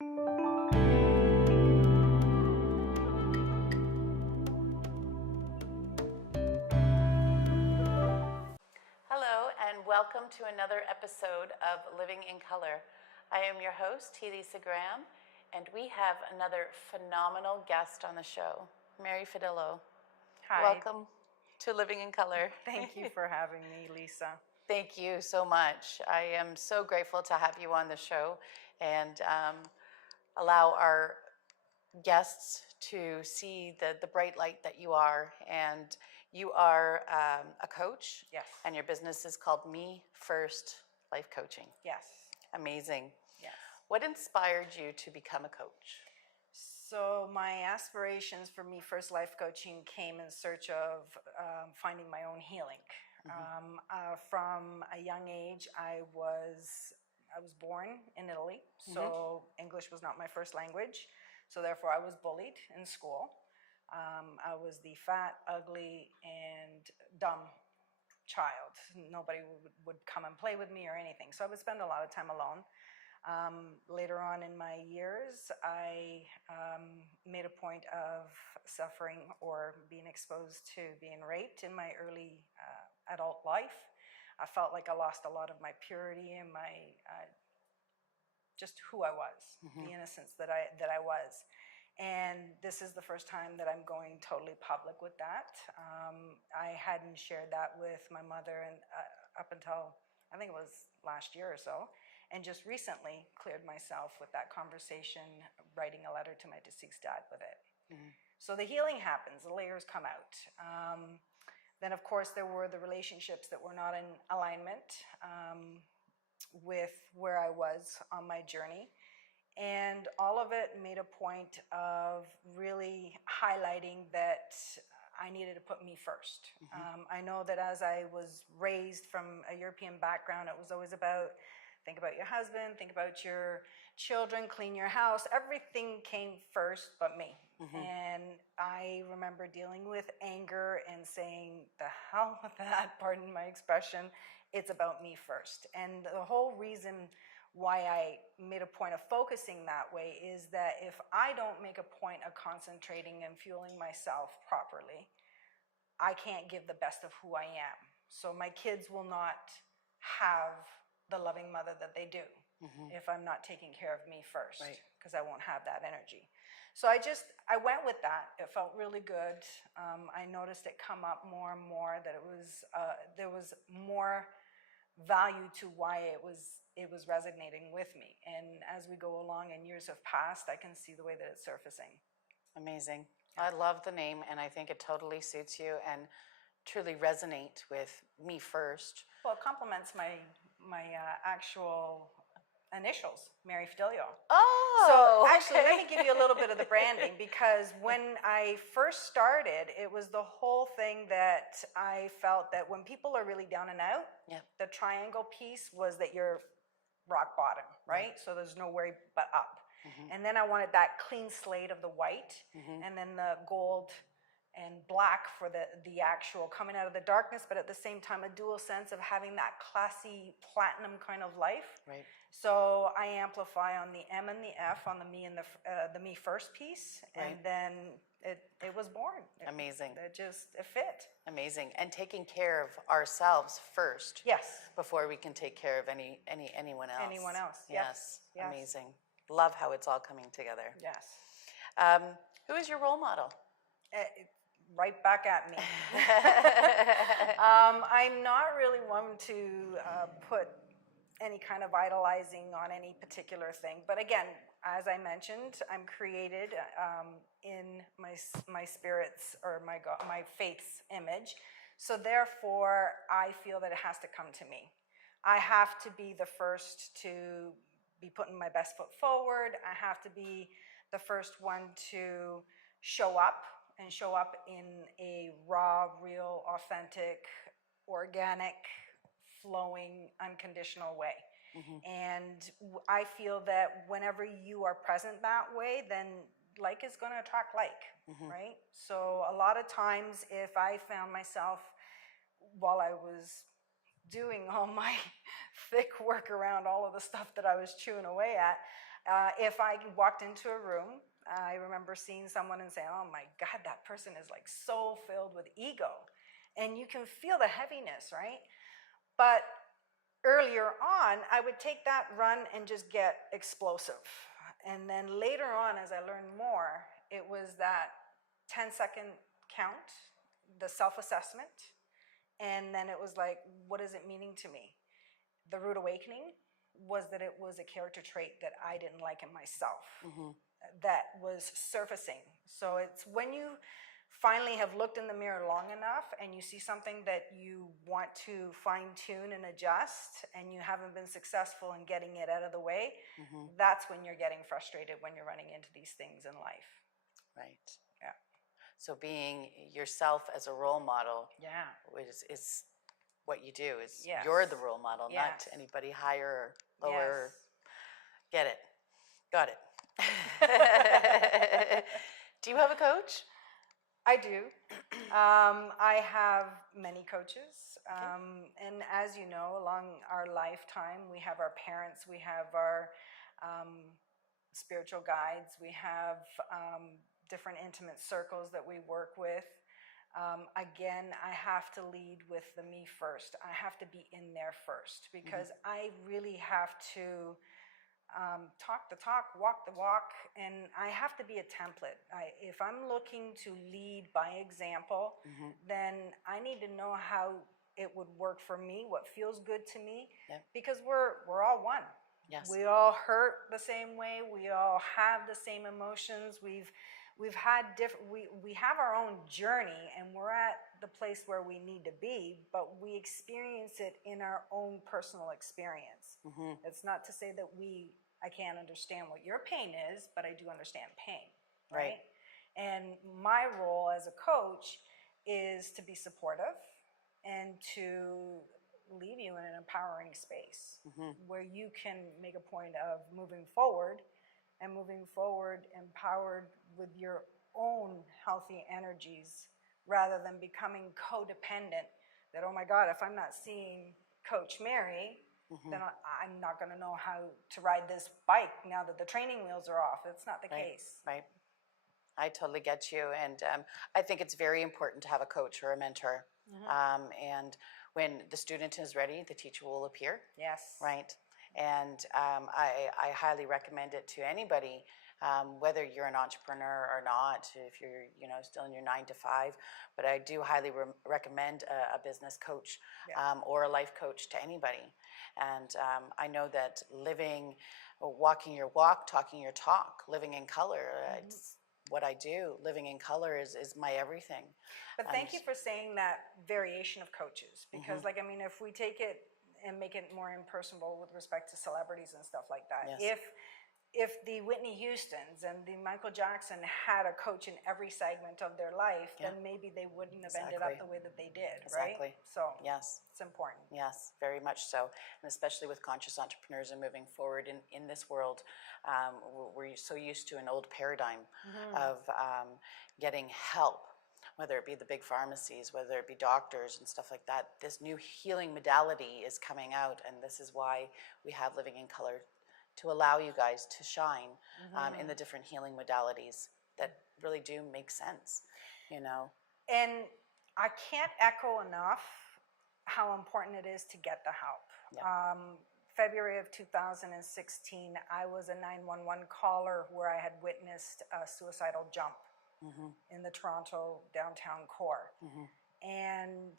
Hello and welcome to another episode of Living in Color. I am your host, Lisa Graham, and we have another phenomenal guest on the show, Mary Filidio. Hi. Welcome to Living in Color. Thank you for having me, Lisa. Thank you so much. I am so grateful to have you on the show and allow our guests to see the bright light that you are. And you are a coach. Yes. And your business is called Me First Life Coaching. Yes. Amazing. Yes. What inspired you to become a coach? So my aspirations for Me First Life Coaching came in search of finding my own healing. Mm-hmm. From a young age, I was born in Italy, so English was not my first language. So therefore, I was bullied in school. I was the fat, ugly, and dumb child. Nobody would come and play with me or anything. So I would spend a lot of time alone. Later on in my years, I made a point of suffering or being exposed to being raped in my early adult life. I felt like I lost a lot of my purity and my just who I was, the innocence that I was. And this is the first time that I'm going totally public with that. I hadn't shared that with my mother and up until I think it was last year or so, and just recently cleared myself with that conversation, writing a letter to my deceased dad with it. Mm-hmm. So the healing happens, the layers come out. Then of course there were the relationships that were not in alignment with where I was on my journey. And all of it made a point of really highlighting that I needed to put me first. Mm-hmm. I know that as I was raised from a European background, it was always about think about your husband, think about your children, clean your house. Everything came first but me. Mm-hmm. And I remember dealing with anger and saying, the hell with that, pardon my expression, it's about me first. And the whole reason why I made a point of focusing that way is that if I don't make a point of concentrating and fueling myself properly, I can't give the best of who I am. So my kids will not have the loving mother that they do if I'm not taking care of me first, because I won't have that energy. So I went with that. It felt really good. I noticed it come up more and more that it was there was more value to why it was resonating with me. And as we go along and years have passed, I can see the way that it's surfacing. Amazing. I love the name, and I think it totally suits you and truly resonate with me first. Well, it complements my actual initials, Mary Filidio. Oh, so actually, let me give you a little bit of the branding, because when I first started, it was the whole thing that I felt that when people are really down and out, the triangle piece was that you're rock bottom, right? So there's nowhere but up. And then I wanted that clean slate of the white, and then the gold and black for the actual coming out of the darkness, but at the same time a dual sense of having that classy platinum kind of life. Right. So I amplify on the M and the F on the me and the me first piece, and then it was born. Amazing. It fit. Amazing. And taking care of ourselves first. Yes. Before we can take care of anyone else. Anyone else. Yes. Amazing. Love how it's all coming together. Yes. Who is your role model? Right back at me. I'm not really one to put any kind of idolizing on any particular thing. But again, as I mentioned, I'm created in my spirit's or my faith's image. So therefore, I feel that it has to come to me. I have to be the first to be putting my best foot forward. I have to be the first one to show up in a raw, real, authentic, organic, flowing, unconditional way. And I feel that whenever you are present that way, then like is going to attract like, right? So a lot of times if I found myself while I was doing all my thick work around all of the stuff that I was chewing away at, If I walked into a room, I remember seeing someone and saying, oh my God, that person is like so filled with ego. And you can feel the heaviness, right? But earlier on, I would take that run and just get explosive. And then later on, as I learned more, it was that 10-second count, the self-assessment, and then it was like, what is it meaning to me? The rude awakening was that it was a character trait that I didn't like in myself, that was surfacing. So it's when you finally have looked in the mirror long enough and you see something that you want to fine tune and adjust and you haven't been successful in getting it out of the way, that's when you're getting frustrated, when you're running into these things in life. Right. Yeah. So being yourself as a role model, Yeah, is what you do. Is Yes. You're the role model, Yes. not anybody higher or lower. Yes. Get it? Got it. Do you have a coach? I do. I have many coaches. And as you know, along our lifetime, we have our parents, we have our spiritual guides, we have different intimate circles that we work with. Again, I have to lead with the me first. I have to be in there first because I really have to talk the talk, walk the walk, and I have to be a template. If I'm looking to lead by example, then I need to know how it would work for me, what feels good to me, because we're all one. Yes. We all hurt the same way. We all have the same emotions. We've had different. We have our own journey, and we're at the place where we need to be, but we experience it in our own personal experience. It's not to say that I can't understand what your pain is, but I do understand pain, right? And my role as a coach is to be supportive and to leave you in an empowering space where you can make a point of moving forward empowered with your own healthy energies rather than becoming codependent that, oh my God, if I'm not seeing Coach Mary, then I'm not going to know how to ride this bike now that the training wheels are off. It's not the case. Right. I totally get you. And I think it's very important to have a coach or a mentor. And when the student is ready, the teacher will appear. Yes. Right. And I highly recommend it to anybody, whether you're an entrepreneur or not, if you're still in your 9 to 5. But I do highly recommend a business coach or a life coach to anybody. And I know that walking your walk, talking your talk, living in color, it's what I do. Living in color is my everything. But thank you for saying that variation of coaches, because if we take it and make it more impersonal with respect to celebrities and stuff like that. Yes. If the Whitney Houstons and the Michael Jackson had a coach in every segment of their life, then maybe they wouldn't have ended up the way that they did, right? So yes, it's important. Yes, very much so. And especially with conscious entrepreneurs and moving forward in this world, we're so used to an old paradigm of getting help, whether it be the big pharmacies, whether it be doctors and stuff like that. This new healing modality is coming out, and this is why we have Living in Color, to allow you guys to shine in the different healing modalities that really do make sense, And I can't echo enough how important it is to get the help. February of 2016, I was a 911 caller where I had witnessed a suicidal jump in the Toronto downtown core. And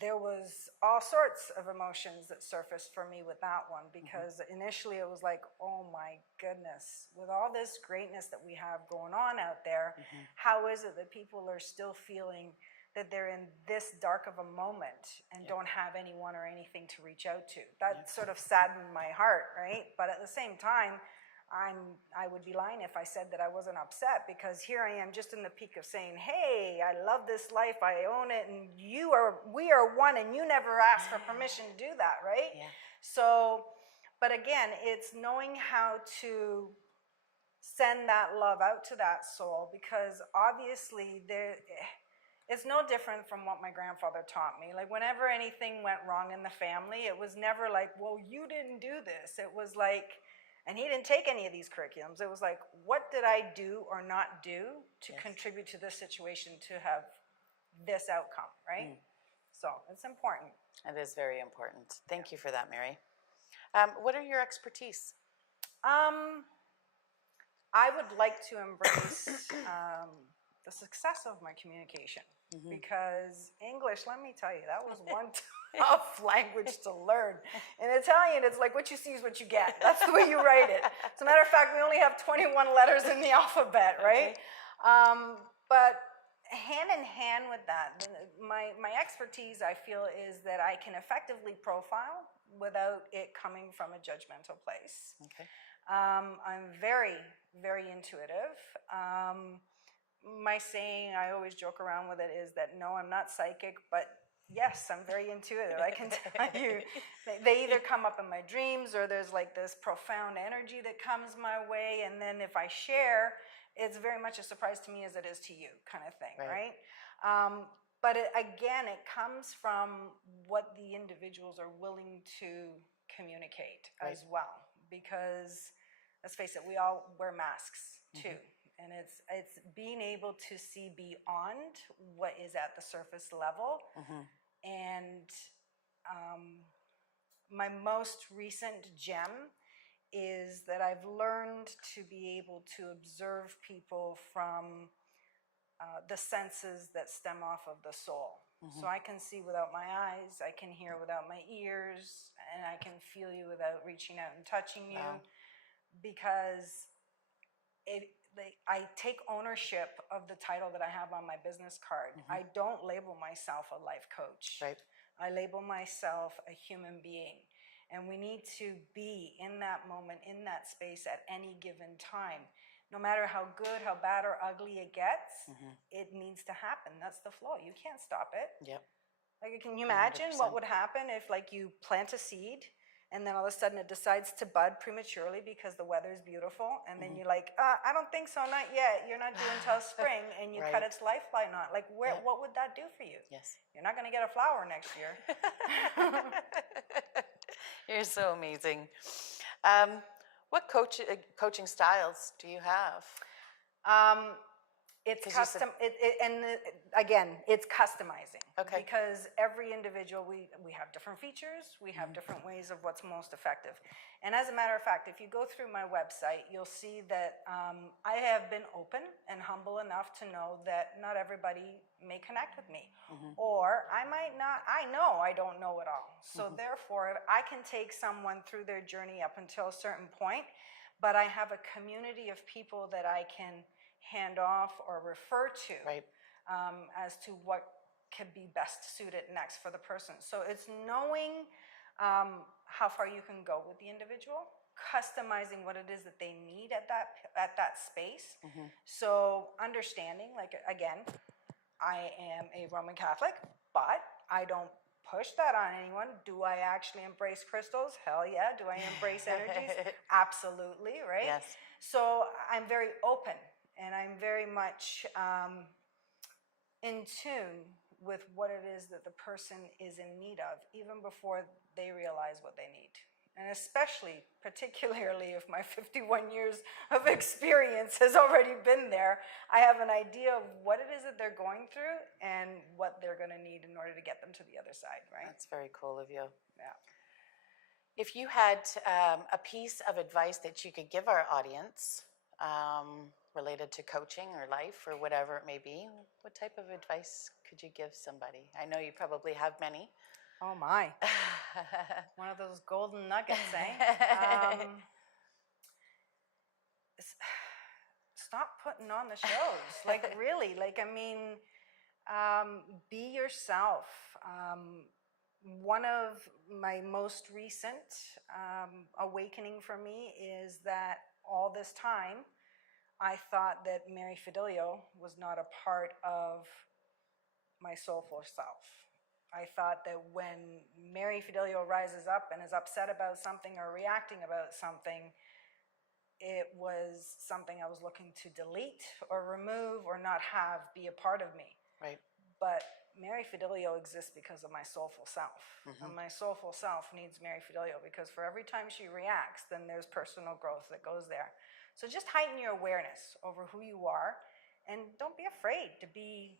there was all sorts of emotions that surfaced for me with that one, because initially it was like, oh my goodness, with all this greatness that we have going on out there, how is it that people are still feeling that they're in this dark of a moment and don't have anyone or anything to reach out to? That sort of saddened my heart, right? But at the same time, I would be lying if I said that I wasn't upset, because here I am just in the peak of saying, hey, I love this life, I own it, and we are one, and you never asked for permission to do that, right? So, but again, it's knowing how to send that love out to that soul, because obviously it's no different from what my grandfather taught me. Like, whenever anything went wrong in the family, it was never like, well, you didn't do this. It was like, And he didn't take any of these curriculums. It was like, what did I do or not do to contribute to this situation to have this outcome, right? So it's important. It is very important. Thank you for that, Mary. What are your expertise? I would like to embrace the success of my communication, because English, let me tell you, that was one tough language to learn. In Italian, it's like what you see is what you get. That's the way you write it. As a matter of fact, we only have 21 letters in the alphabet, right? But hand in hand with that, my expertise, I feel, is that I can effectively profile without it coming from a judgmental place. Okay. I'm very, very intuitive. My saying, I always joke around with it, is that no, I'm not psychic, but yes, I'm very intuitive. I can tell you, they either come up in my dreams, or there's like this profound energy that comes my way, and then if I share, it's very much a surprise to me as it is to you, kind of thing, right? But again, it comes from what the individuals are willing to communicate as well, because let's face it, we all wear masks too. And it's being able to see beyond what is at the surface level. And my most recent gem is that I've learned to be able to observe people from the senses that stem off of the soul. So I can see without my eyes, I can hear without my ears, and I can feel you without reaching out and touching you. Because I take ownership of the title that I have on my business card. I don't label myself a life coach. I label myself a human being. And we need to be in that moment, in that space at any given time. No matter how good, how bad, or ugly it gets, it needs to happen. That's the flow. You can't stop it. Like, can you imagine 100%. What would happen if, like, you plant a seed, and then all of a sudden it decides to bud prematurely because the weather is beautiful, and then you're like, I don't think so, not yet. You're not due until spring, and you cut its lifeline on. Like, what would that do for you? You're not going to get a flower next year. You're so amazing. What coaching styles do you have? It's custom, again, it's customizing. Because every individual, we have different features, we have different ways of what's most effective. And as a matter of fact, if you go through my website, you'll see that I have been open and humble enough to know that not everybody may connect with me. Or I might not, I know I don't know it all. So therefore, I can take someone through their journey up until a certain point, but I have a community of people that I can hand off or refer to as to what could be best suited next for the person. So it's knowing how far you can go with the individual, customizing what it is that they need at that space. So understanding, like, again, I am a Roman Catholic, but I don't push that on anyone. Do I actually embrace crystals? Hell yeah. Do I embrace energies? Absolutely, right? So I'm very open. And I'm very much in tune with what it is that the person is in need of, even before they realize what they need. And especially, particularly if my 51 years of experience has already been there, I have an idea of what it is that they're going through and what they're going to need in order to get them to the other side, right? That's very cool of you. Yeah. If you had a piece of advice that you could give our audience, related to coaching or life or whatever it may be, what type of advice could you give somebody? I know you probably have many. Oh my. One of those golden nuggets, eh? Stop putting on the shows. Like, really, like, I mean, be yourself. One of my most recent awakening for me is that all this time, I thought that Mary Filidio was not a part of my soulful self. I thought that when Mary Filidio rises up and is upset about something or reacting about something, it was something I was looking to delete or remove or not have be a part of me. Right. But Mary Filidio exists because of my soulful self. And my soulful self needs Mary Filidio because for every time she reacts, then there's personal growth that goes there. So just heighten your awareness over who you are, and don't be afraid to be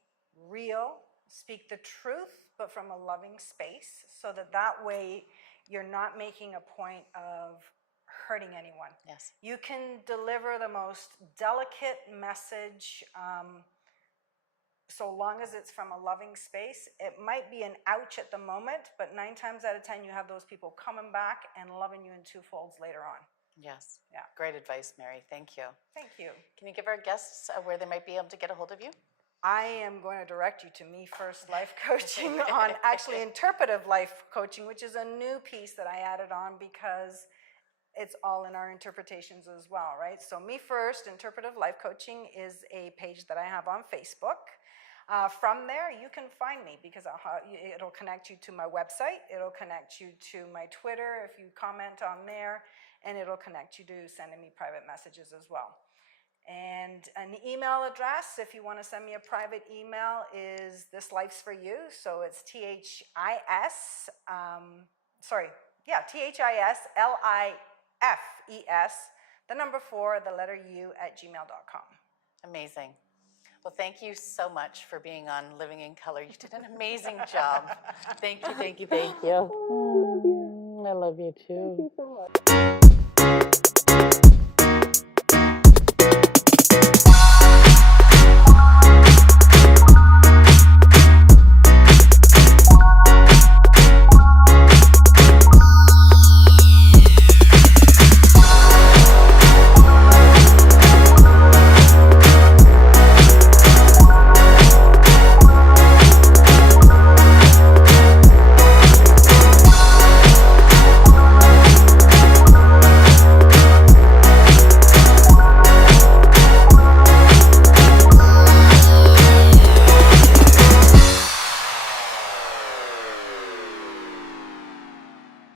real, speak the truth, but from a loving space, so that way you're not making a point of hurting anyone. Yes. You can deliver the most delicate message, so long as it's from a loving space. It might be an ouch at the moment, but 9 times out of 10, you have those people coming back and loving you in 2 folds later on. Yes. Yeah. Great advice, Mary. Thank you. Thank you. Can you give our guests where they might be able to get a hold of you? I am going to direct you to Me First Life Coaching on actually interpretive life coaching, which is a new piece that I added on because it's all in our interpretations as well, right? So Me First Interpretive Life Coaching is a page that I have on Facebook. From there, you can find me because it'll connect you to my website. It'll connect you to my Twitter if you comment on there, and it'll connect you to sending me private messages as well. And an email address, if you want to send me a private email, is This Life's For You. So it's THISLIFES, the number 4, the letter U @gmail.com. Amazing. Well, thank you so much for being on Living in Color. You did an amazing job. Thank you, thank you, thank you. Oh, I love you. I love you too. Thank you so much.